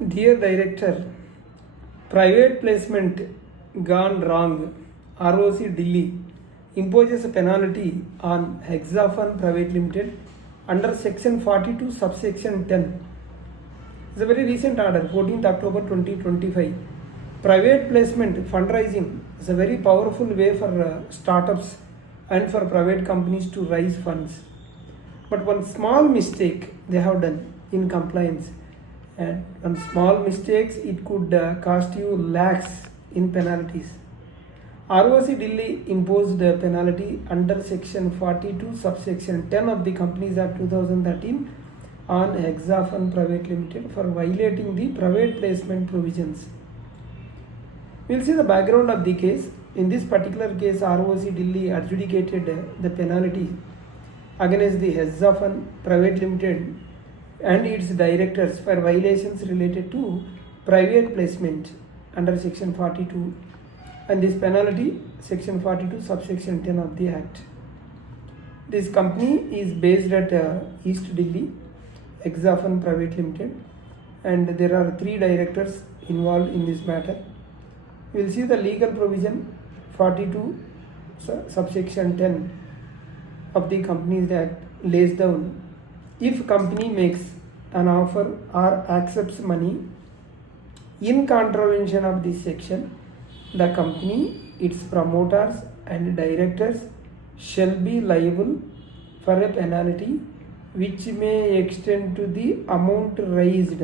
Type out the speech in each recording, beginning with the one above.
Dear Director, private placement gone wrong. ROC Delhi imposes a penalty on Hexafun Private Limited under Section 42 subsection 10. It's a very recent order, 14th October 2025. Private placement fundraising is a very powerful way for startups and for private companies to raise funds. But one small mistake they have done in compliance, and on small mistakes it could cost you lakhs in penalties. ROC Delhi imposed a penalty under section 42 subsection 10 of the Companies Act 2013 on Hexafun Private Limited for violating the private placement provisions. We'll see the background of the case. In this particular case, ROC Delhi adjudicated the penalty against the Hexafun Private Limited and its directors for violations related to private placement under section 42, and this penalty section 42 subsection 10 of the act. This company is based at East Delhi, Hexafun Private Limited, and there are 3 directors involved in this matter. We will see the legal provision 42 subsection 10 of the Companies Act lays down: if company makes an offer or accepts money in contravention of this section, the company, its promoters and directors shall be liable for a penalty which may extend to the amount raised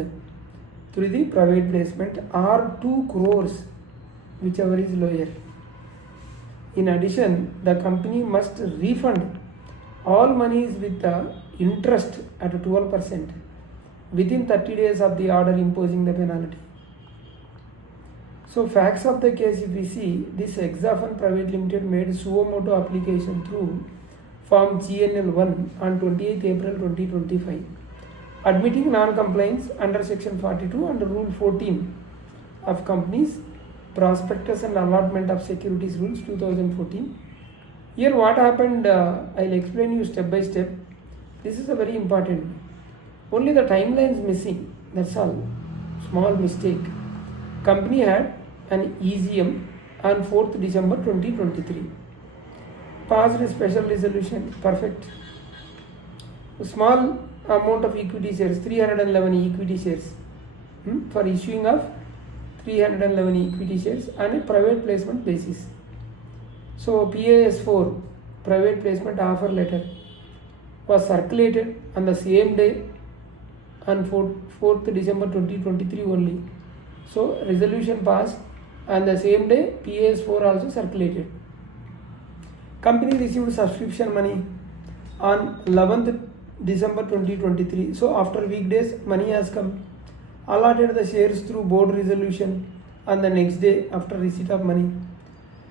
through the private placement or 2 crores, whichever is lower. In addition, the company must refund all monies with interest at 12% within 30 days of the order imposing the penalty. So facts of the case, if we see, this Hexafun Private Limited made suo motu application through Form GNL1 on 28th April 2025, admitting non-compliance under Section 42 and Rule 14 of Companies, Prospectus and Allotment of Securities Rules 2014. Here what happened, I'll explain you step by step. This is a very important. Only the timeline is missing, that's all. Small mistake. Company had an EGM on 4th December 2023. Passed a special resolution, perfect. A small amount of equity shares, 311 equity shares, for issuing of 311 equity shares on a private placement basis. So PAS4 private placement offer letter was circulated on the same day on 4th December 2023 only. So resolution passed and the same day PAS4 also circulated. Company received subscription money on 11th December 2023. So after weekdays money has come. Allotted the shares through board resolution on the next day after receipt of money.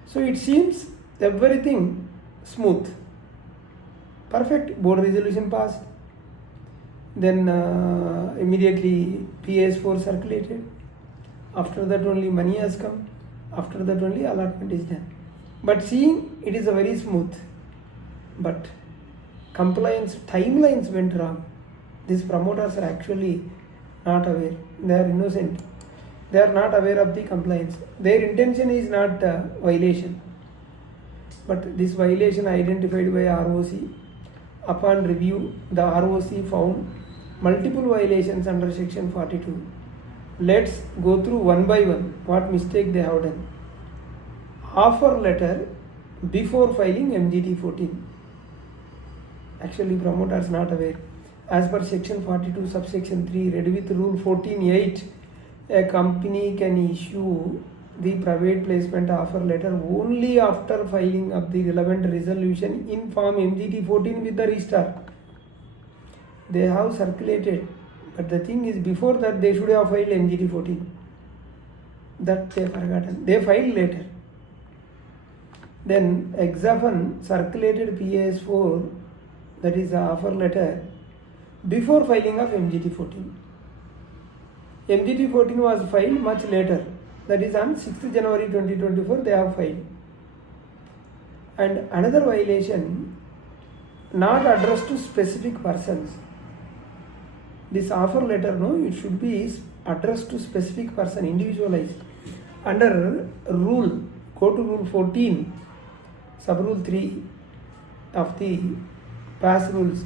So it seems everything smooth. Perfect. Board resolution passed. Then immediately PAS4 circulated. After that only money has come. After that only allotment is done. But seeing it is a very smooth. But compliance timelines went wrong. These promoters are actually not aware. They are innocent. They are not aware of the compliance. Their intention is not violation. But this violation identified by ROC. Upon review, the ROC found multiple violations under section 42. Let's go through one by one what mistake they have done. Offer letter before filing MGT 14. Actually, promoters not aware. As per section 42 subsection 3 read with rule 14.8, a company can issue the private placement offer letter only after filing of the relevant resolution in form MGT 14 with the registrar. They have circulated, but the thing is before that they should have filed MGT 14. That they forgotten. They filed later. Then Hexafun circulated PAS4, that is the offer letter, before filing of MGT 14. MGT 14 was filed much later, that is on 6th January 2024 they have filed. And another violation, not addressed to specific persons. this offer letter, no, it should be addressed to specific person, individualized. Under rule, go to rule 14, sub rule 3 of the past rules.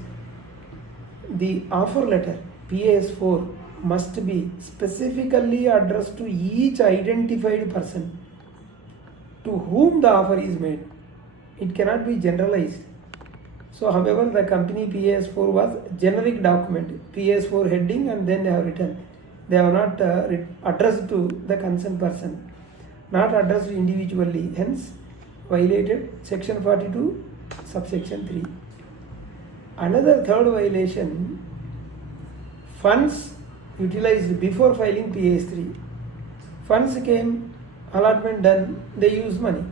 The offer letter PAS4 must be specifically addressed to each identified person to whom the offer is made. It cannot be generalized. So however, the company PAS4 was generic document, PAS4 heading, and then they have written. They have not addressed to the concerned person, not addressed individually, hence violated section 42 subsection 3. Another third violation, funds utilized before filing PAS3. Funds came, allotment done, they use money.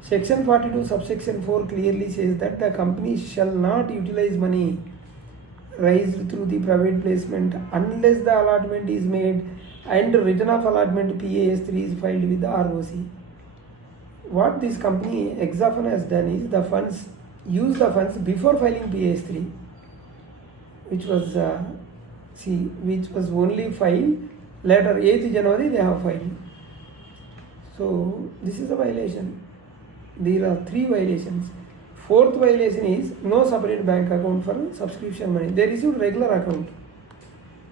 Section 42 subsection 4 clearly says that the company shall not utilize money raised through the private placement unless the allotment is made and return of allotment PAS3 is filed with the ROC. What this company Hexafun has done is use the funds before filing PAS3, which was only filed later 8th January they have filed. So this is a violation. There are 3 violations. 4th violation is no separate bank account for subscription money. They received regular account.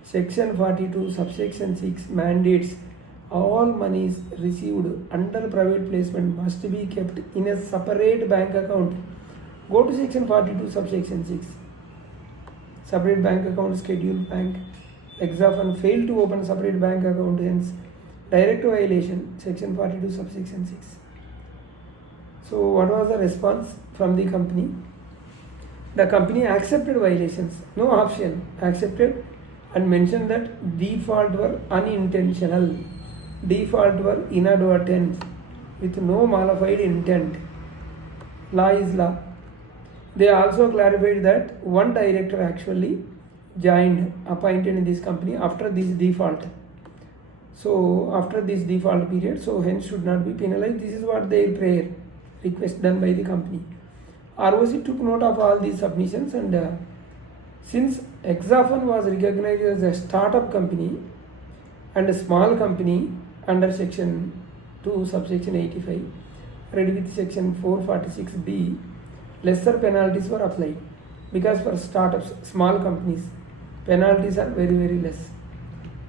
Section 42 subsection 6 mandates all monies received under private placement must be kept in a separate bank account. Go to section 42 subsection 6. Separate bank account, scheduled bank. Hexafun failed to open separate bank account, hence direct violation, section 42 subsection 6. So what was the response from the company? The company accepted violations, no option, accepted, and mentioned that default were unintentional, default were inadvertent, with no modified intent. Law is law. They also clarified that one director actually joined, appointed in this company after this default. So after this default period, so hence should not be penalized. This is what their prayer request done by the company. ROC took note of all these submissions, and since Hexafun was recognized as a startup company and a small company under section 2 subsection 85, read with section 446B, lesser penalties were applied, because for startups, small companies, penalties are very, very less.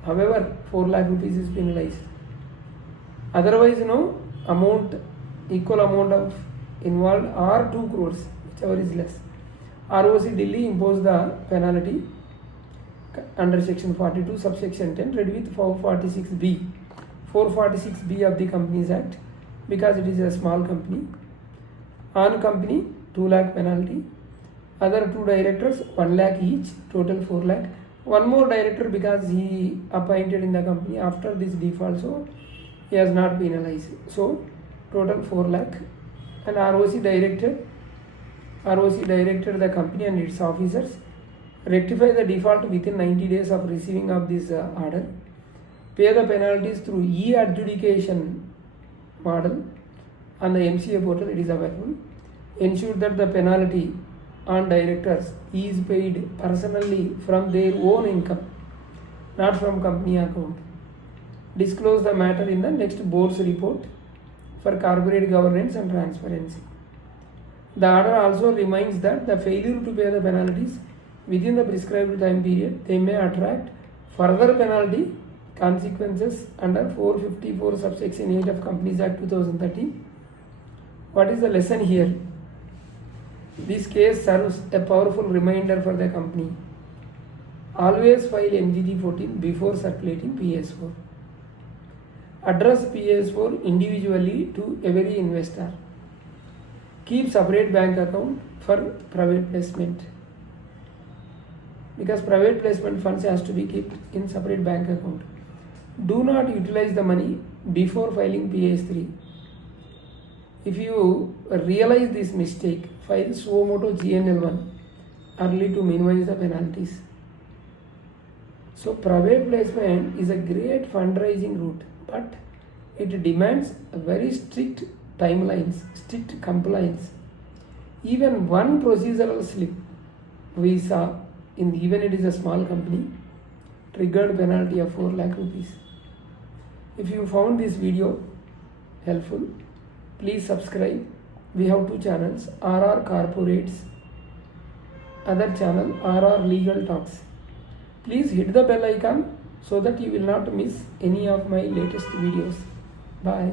However, 4 lakh rupees is penalized. Otherwise, no amount, equal amount of involved are 2 crores, whichever is less. ROC Delhi imposed the penalty under section 42 subsection 10, read with 446B. 446B of the Companies Act, because it is a small company. On company, 2 lakh penalty. Other 2 directors, 1 lakh each, total 4 lakh. One more director, because he appointed in the company after this default, so he has not penalized. So total 4 lakh. And ROC directed the company and its officers rectify the default within 90 days of receiving of this order, pay the penalties through e-Adjudication model on the MCA portal, it is available. Ensure that the penalty on directors is paid personally from their own income, not from company account. Disclose the matter in the next board's report for corporate governance and transparency. The order also reminds that the failure to pay the penalties within the prescribed time period, they may attract further penalty consequences under 454 subsection 8 of Companies Act 2013. What is the lesson here? This case serves a powerful reminder for the company. Always file MGT 14 before circulating PS4. Address PS4 individually to every investor. Keep separate bank account for private placement, because private placement funds has to be kept in separate bank account. Do not utilize the money before filing PS3. If you realize this mistake, file suo motu GNL1 early to minimize the penalties. So private placement is a great fundraising route, but it demands a very strict timelines, strict compliance. Even one procedural slip, visa, even it is a small company, triggered penalty of 4 lakh rupees. If you found this video helpful, please subscribe. We have 2 channels, RR Corporates, other channel RR Legal Talks. Please hit the bell icon so that you will not miss any of my latest videos. Bye.